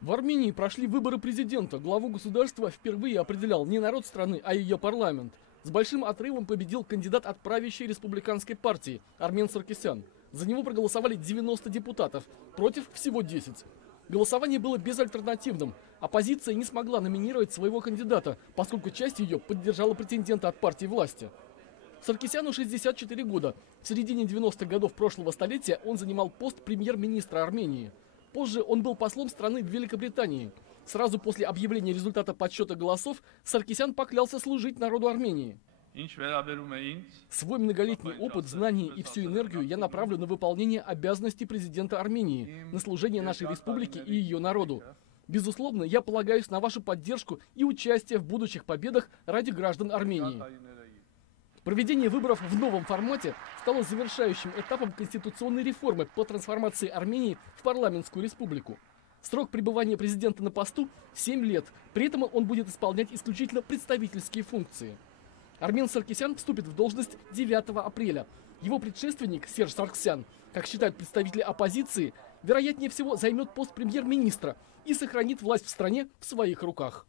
В Армении прошли выборы президента. Главу государства впервые определял не народ страны, а ее парламент. С большим отрывом победил кандидат от правящей республиканской партии Армен Саркисян. За него проголосовали 90 депутатов, против всего 10. Голосование было безальтернативным. Оппозиция не смогла номинировать своего кандидата, поскольку часть ее поддержала претендента от партии власти. Саркисяну 64 года. В середине 90-х годов прошлого столетия он занимал пост премьер-министра Армении. Позже он был послом страны в Великобритании. Сразу после объявления результата подсчета голосов Саркисян поклялся служить народу Армении. Свой многолетний опыт, знания и всю энергию я направлю на выполнение обязанностей президента Армении, на служение нашей республике и ее народу. Безусловно, я полагаюсь на вашу поддержку и участие в будущих победах ради граждан Армении. Проведение выборов в новом формате стало завершающим этапом конституционной реформы по трансформации Армении в парламентскую республику. Срок пребывания президента на посту – 7 лет, при этом он будет исполнять исключительно представительские функции. Армен Саркисян вступит в должность 9 апреля. Его предшественник Серж Саргсян, как считают представители оппозиции, вероятнее всего займет пост премьер-министра и сохранит власть в стране в своих руках.